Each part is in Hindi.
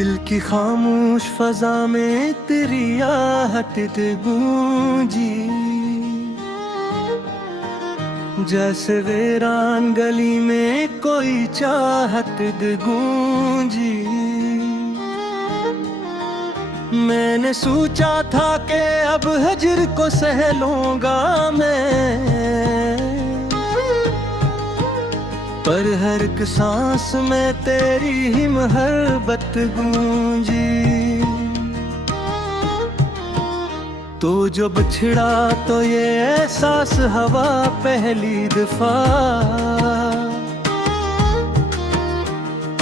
दिल की खामोश फजा में तेरी आहट गूंजी, जैसे वीरान गली में कोई चाहत गूंजी। मैंने सोचा था कि अब हजर को सह लूंगा मैं, पर हर एक सांस में तेरी ही मोहब्बत गूंजी। तो जो बिछड़ा तो ये एहसास हवा पहली दफा,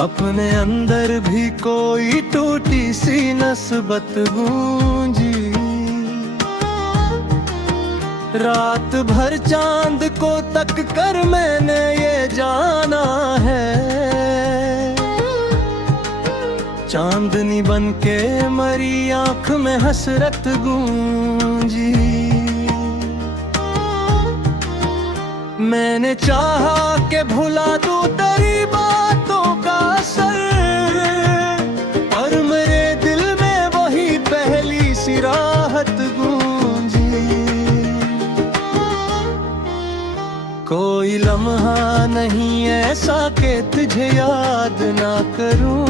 अपने अंदर भी कोई टूटी सी नस्बत गूंजी। रात भर चांद को तक कर मैंने ये जाना है, चांदनी बन के मरी आंख में हसरत गूंजी। मैंने चाहा कि भुला दूं तेरी बातों का असर, और मेरे दिल में वही पहली सी राहत गूंजी। कोई लम्हा नहीं ऐसा कि तुझे याद ना करूं,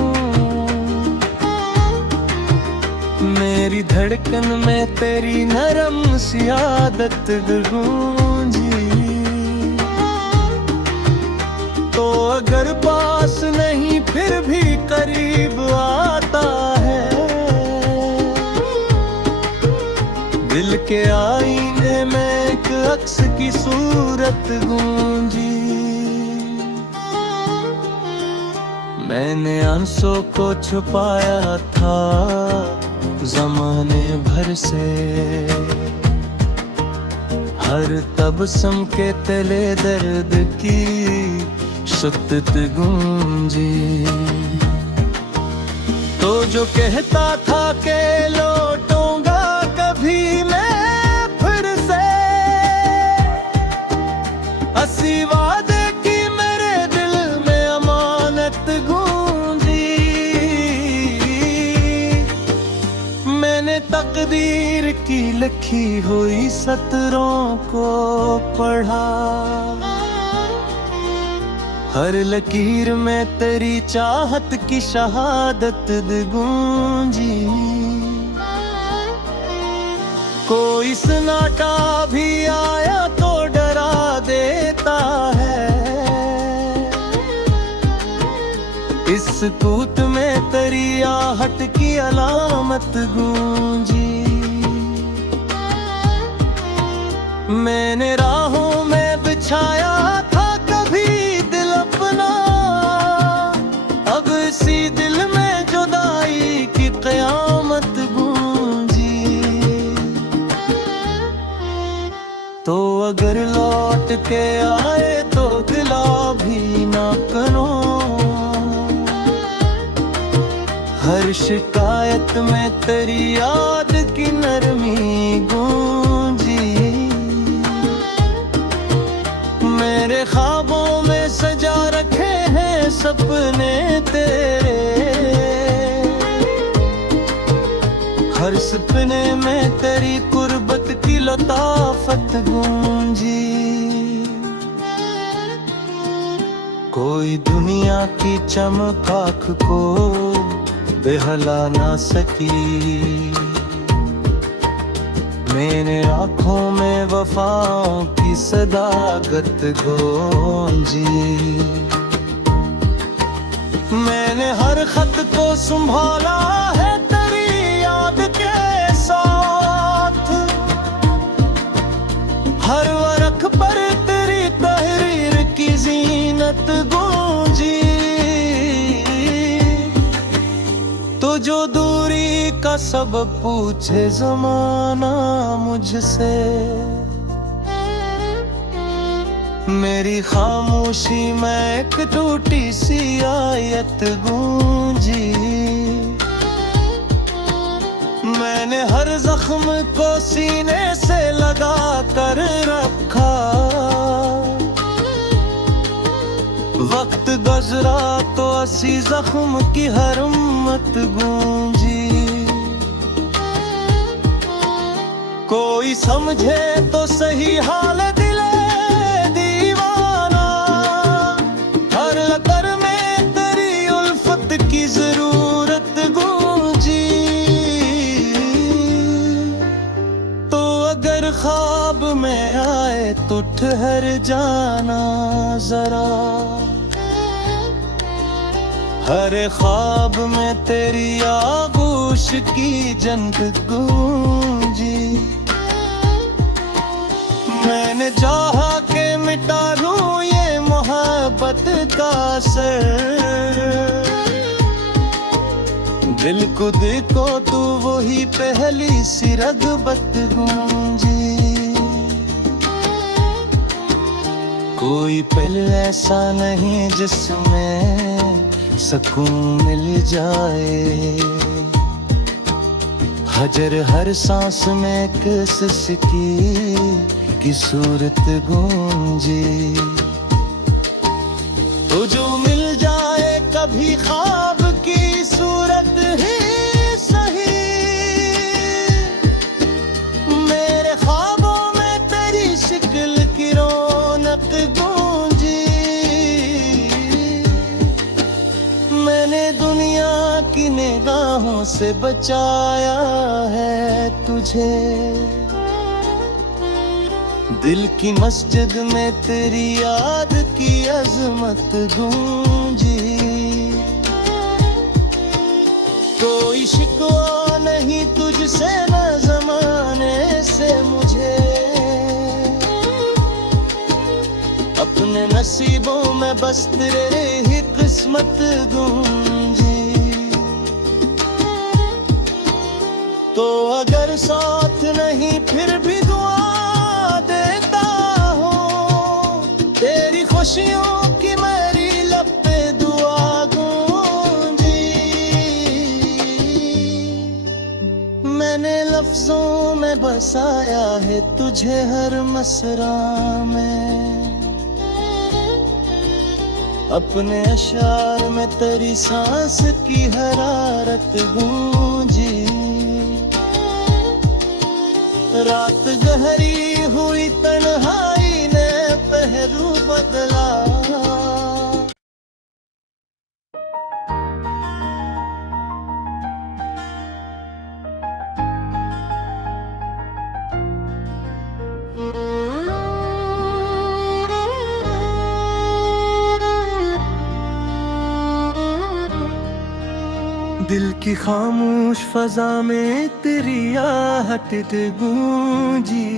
मेरी धड़कन में तेरी नरम सी आदत गूंजी। तो अगर पास नहीं फिर भी करीब आता है, दिल के आईने में एक अक्स की सूरत गूंजी। मैंने आंसू को छुपाया था ज़माने भर से, हर तबस्सुम के तले दर्द की शिद्दत गूंजी। तो जो कहता था कि लौटूंगा कभी मैं फिर से, अस्सी वादे की मेरे दिल में अमानत गूंजी। मैंने तकदीर की लिखी हुई सतरों को पढ़ा, हर लकीर में तेरी चाहत की शहादत गूंजी। कोई सन्नाटा भी आया तो डरा देता है, इस सूत में तेरी आहट की अलामत गूंजी। मैंने राहों में बिछाया था कभी दिल अपना, अब इसी दिल में जुदाई की क़यामत गूंजी। तो अगर लौट के आए तो गिला भी ना करो, हर शिकायत में तेरी याद की नरमी गूंजी। मेरे ख्वाबों में सजा रखे हैं सपने तेरे, हर सपने में तेरी कुर्बत की लताफत गूंजी। कोई दुनिया की चमक आँख को बहला ना सकी, मेरे आँखों में वफाओं की सदाकत गूंजी। मैंने हर खत को संभाला है तेरी याद के साथ, हर वर्क पर तेरी तहरीर की जीनत गूंजी। तो जो दूरी का सबब पूछे ज़माना मुझसे, मेरी खामोशी में एक टूटी सी आयत गूंजी। मैंने हर जख्म को सीने से लगा कर रखा, वक्त गुजरा तो असी जख्म की हरमत गूंजी। कोई समझे तो सही हाल दिले दीवाना, हर लतर में तेरी उल्फत की जरूरत गूंजी। तो अगर ख्वाब में आए तो ठहर जाना जरा, हर ख्वाब में तेरी आगोश की जंग गूंजी। मैंने चाहा के मिटा लूं ये मोहब्बत का असर, दिल को देखो तो वही पहली सी रग़बत गूंजी। कोई पल ऐसा नहीं जिसमें सुकून मिल जाए, हजर हर सांस में किस की सूरत गूंजी। तो जो मिल जाए कभी ख्वाब की सूरत ही सही, मेरे ख्वाबों में तेरी शक्ल की रौनक गूंजी। मैंने दुनिया की निगाहों से बचाया है तुझे, दिल की मस्जिद में तेरी याद की अजमत गूंजी। कोई शिकवा नहीं तुझसे न ज़माने से मुझे, अपने नसीबों में बस तेरे ही किस्मत गूंजी। तो अगर साथ नहीं फिर भी दुआ देता हूँ, तेरी खुशियों की मेरी लब पे दुआ गूंजी। मैंने लफ्जों में बसाया है तुझे हर मसरा में, अपने अशार में तेरी सांस की हरारत गूंजी। रात गहरी हुई तन्हाई ने पहलू बदला, दिल की खामोश फजा में तेरी आहट गूंजी।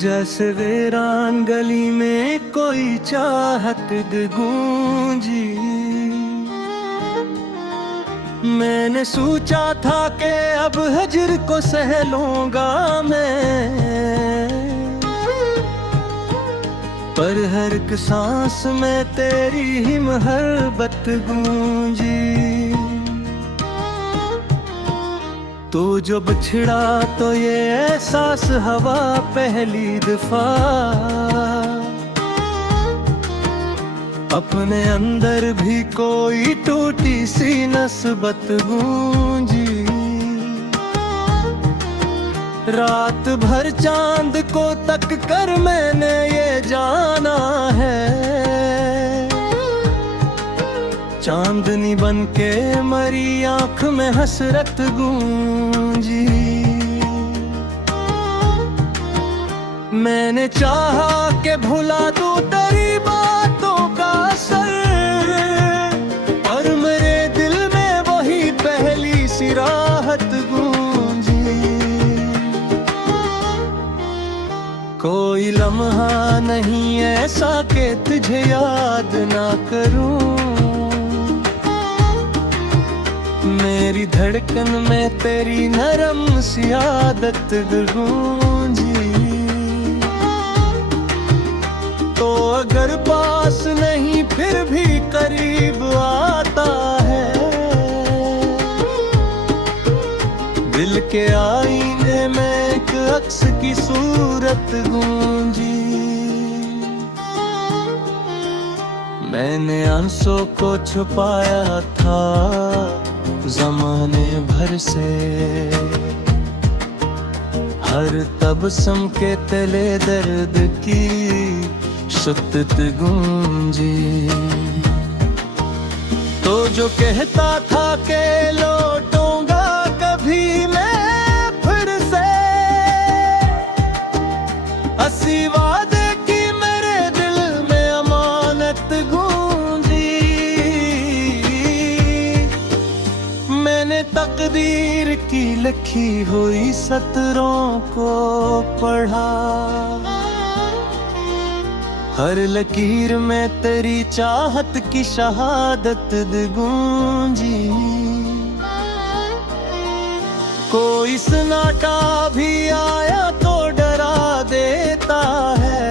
जैसे वीरान गली में कोई चाहत गूंजी। मैंने सोचा था कि अब हजर को सह लूंगा मैं, पर हर एक सांस में तेरी ही मोहब्बत गूंजी। तो जो बिछड़ा तो ये एहसास हवा पहली दफा, अपने अंदर भी कोई टूटी सी नस्बत गूंजी। रात भर चांद को तक कर मैंने ये जाना है, चांदनी बन के मरी आंख में हसरत गूंजी। मैंने चाहा कि भुला दूं तेरी बातों का असर, पर मेरे दिल में वही पहली सी राहत गूंजी। कोई लम्हा नहीं ऐसा कि तुझे याद ना करूं, मेरी धड़कन में तेरी नरम सी आदत गूंजी। तो अगर पास नहीं फिर भी करीब आता है, दिल के आईने में एक अक्स की सूरत गूंजी। मैंने आंसू को छुपाया था जमाने भर से, हर तबस्म के तले दर्द की शिद्दत गूंजी। तो जो कहता था कि लौटूंगा कभी मैं फिर से, अस्सी वादे की मेरे दिल में अमानत गूंजी। मैंने तकदीर की लिखी हुई सतरों को पढ़ा, हर लकीर में तेरी चाहत की शहादत गूंजी। कोई सन्नाटा भी आया तो डरा देता है,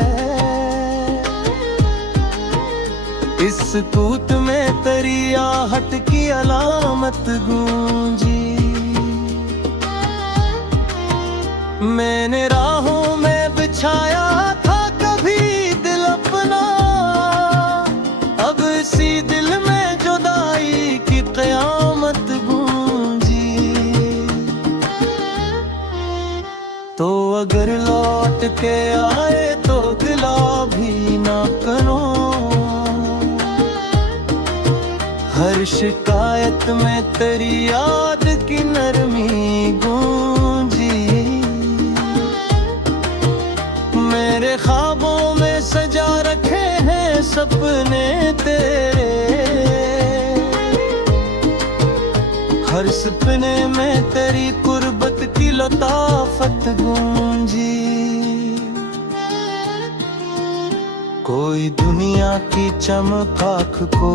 इस सूत में तेरी आहट की अलामत गूंजी। मैंने राहों में बिछाया था कभी दिल अपना, अब इसी दिल में जुदाई की क़यामत गूंजी। तो अगर लौट के आए तो गिला भी ना करो, हर शिकायत में तेरी याद की नरमी गूंजी। मेरे ख्वाबों में सजा रखे हैं सपने तेरे, हर सपने में तेरी कुर्बत की लताफत गूंजी। कोई दुनिया की चमक आँख को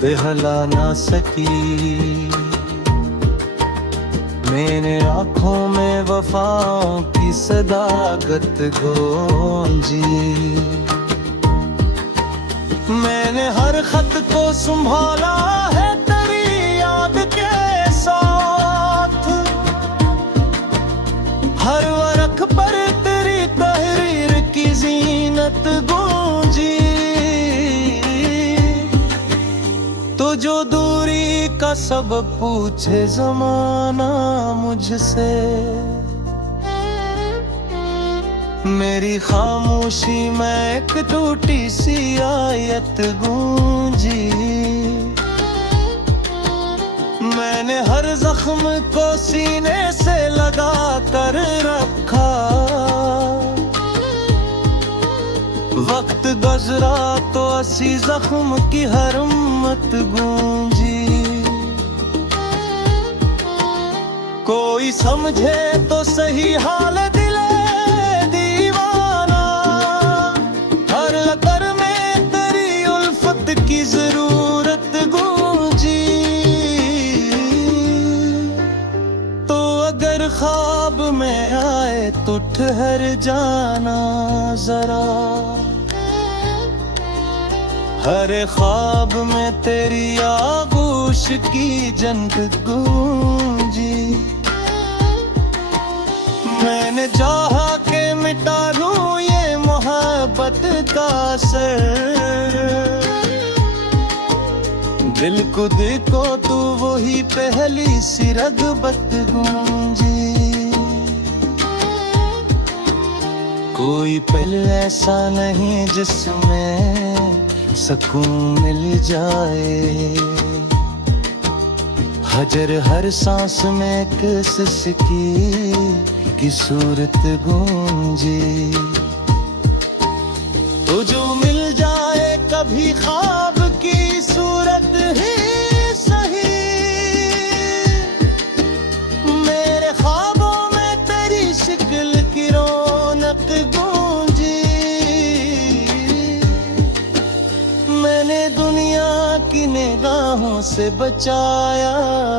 बेहला ना सकी, मेरे आँखों में वफाओं की सदाकत गूंजी। मैंने हर खत को संभाला है तेरी याद के साथ, हर वरख पर तेरी तहरीर की जीनत गूंजी। तो जो दूरी का सबब पूछे जमाना मुझसे, मेरी खामोशी में एक टूटी सी आयत गूंजी। मैंने हर जख्म को सीने से लगा कर रखा, वक्त गुजरा तो असी जख्म की हरमत गूंजी। कोई समझे तो सही हाल दिले दीवाना, हर लतर में तेरी उल्फत की जरूरत गूंजी। तो अगर ख्वाब में आए तो ठहर जाना जरा, हर ख्वाब में तेरी आगोश की जंग गूंजी। मैंने चाहा के मिटा दूं ये मोहब्बत का असर, दिल को देखो तो वही पहली सी रग़बत गूंजी। कोई पल ऐसा नहीं जिसमें सुकून मिल जाए, हजर हर सांस में किस की सूरत गूंजी। तो जो मिल जाए कभी ख्वाब की सूरत ही सही, मेरे ख्वाबों में तेरी शक्ल की रौनक गूंजी। मैंने दुनिया की निगाहों से बचाया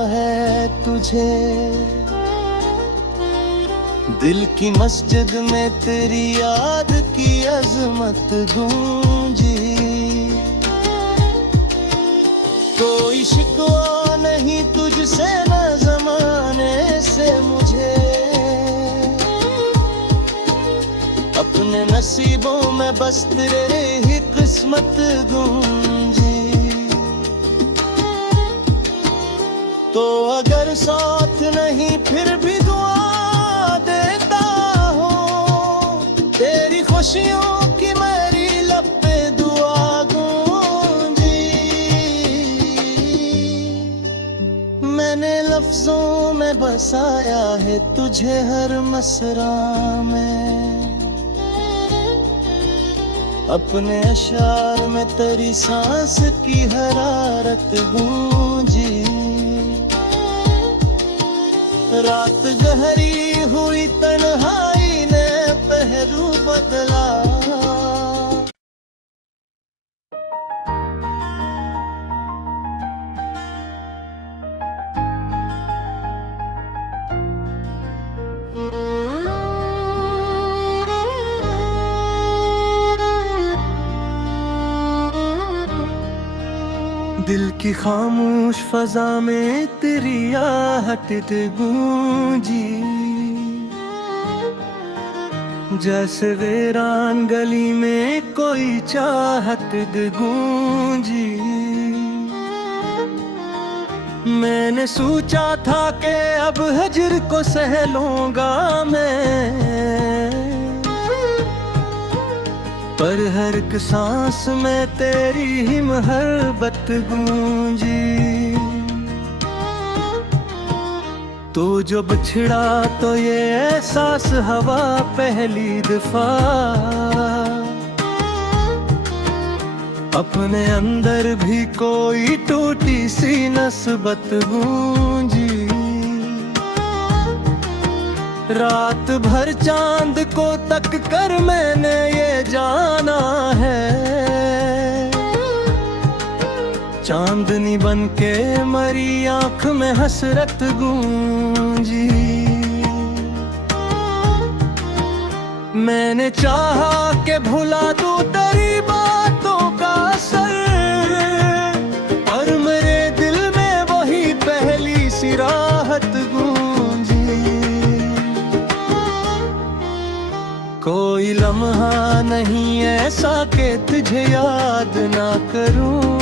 है तुझे, दिल की मस्जिद में तेरी याद की अजमत गूंजी। कोई शिकवा नहीं तुझसे न जमाने से मुझे, अपने नसीबों में बस तेरे ही किस्मत गूंजी। तो अगर साथ नहीं फिर भी दुआ देता हूँ, तेरी खुशियों की मेरी लब पे दुआ गूंजी। मैंने लफ्जों में बसाया है तुझे हर मसरा में, अपने अशार में तेरी सांस की हरारत गूंजी। रात गहरी हुई तन्हाई ने पहलू बदला, दिल की खामोश फजा में तेरी आहट गूंजी। जैसे वीरान गली में कोई चाहत गूंजी। मैंने सोचा था कि अब हजर को सह लूंगा मैं, पर हर एक सांस में तेरी ही मोहब्बत गूंजी। तू जो बिछड़ा तो ये एहसास हवा पहली दफा, अपने अंदर भी कोई टूटी सी नस्बत गूंजी। रात भर चांद को तक कर मैंने ये जाना है, चांदनी बन के मरी आंख में हसरत गूंजी। मैंने चाहा कि भुला दूं तेरी बातों का असर, पर मेरे दिल में वही पहली सी राहत गूंजी। कोई लम्हा नहीं ऐसा कि तुझे याद ना करूं,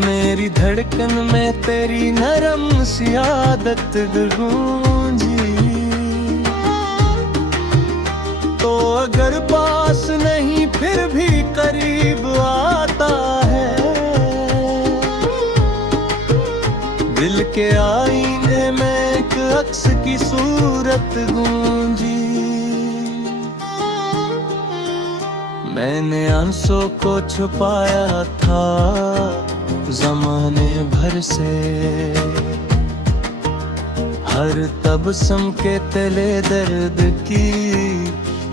मेरी धड़कन में तेरी नरम सी आदत गूंजी। तो अगर पास नहीं फिर भी करीब आता है, दिल के आईने में एक अक्स की सूरत गूंजी। मैंने आंसू को छुपाया था ज़माने भर से, हर तबस्सुम के तले दर्द की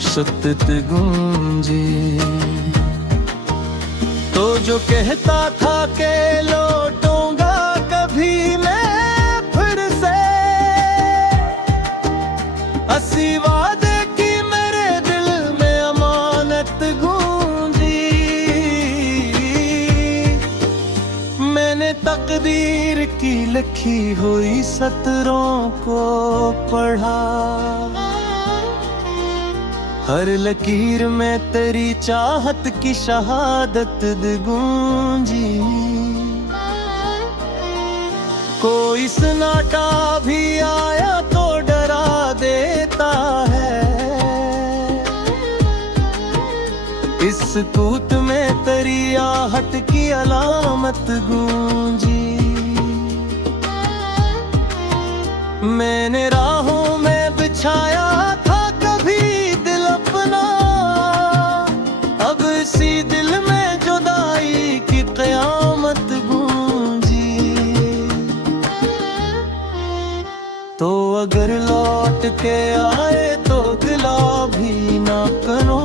शिद्दत गूंजी। तो जो कहता था कि लौटूंगा कभी मैं फिर से, हंसी वादे की मेरे दिल में अमानत गूंजी। मैंने तकदीर की लिखी हुई सतरों को पढ़ा, हर लकीर में तेरी चाहत की शहादत गूंजी। कोई सन्नाटा भी आया तो डरा देता है, इस सूत में तेरी आहट की अलामत गूंजी। मैंने राहों में बिछाया था कभी दिल अपना, अब इसी दिल में जुदाई की क़यामत गूंजी। तो अगर लौट के आए तो गिला भी ना करो,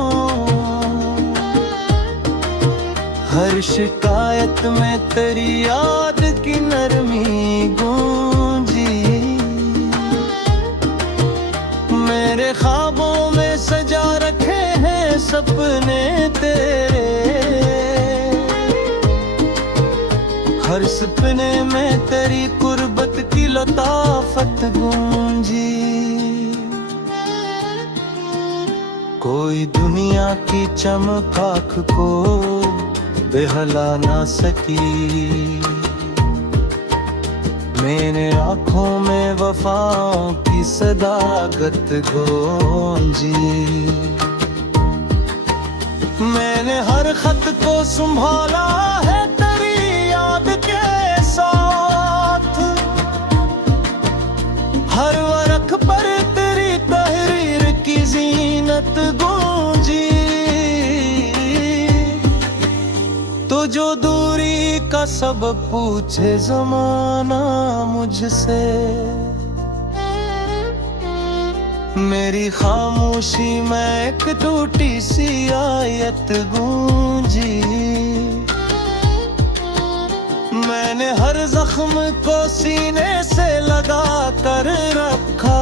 हर शिकायत में तेरी याद की नरमी गूंजी। मेरे ख्वाबों में सजा रखे हैं सपने तेरे, हर सपने में तेरी कुर्बत की लताफत गूंजी। कोई दुनिया की चमक आँख को बहला ना सकी। मैंने आँखों में वफाओं की सदाकत गूंजी। मैंने हर खत को संभाला है तेरी याद के साथ, हर वरख पर तेरी तहरीर की जीनत गूंजी। तो जो दूरी का सबब पूछे जमाना मुझसे, मेरी खामोशी में एक टूटी सी आयत गूंजी। मैंने हर जख्म को सीने से लगा कर रखा,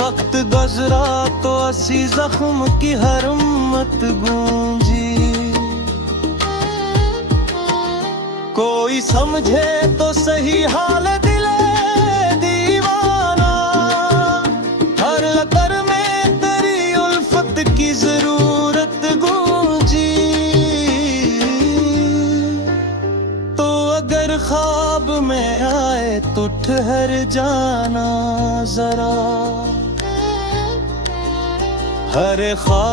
वक्त गुजरा तो असी जख्म की हरमत गूंजी। कोई समझे तो सही हाल दिले दीवाना, हर लतर में तेरी उल्फत की जरूरत गूंजी। तो अगर ख्वाब में आए तो ठहर जाना जरा, हर ख्वाब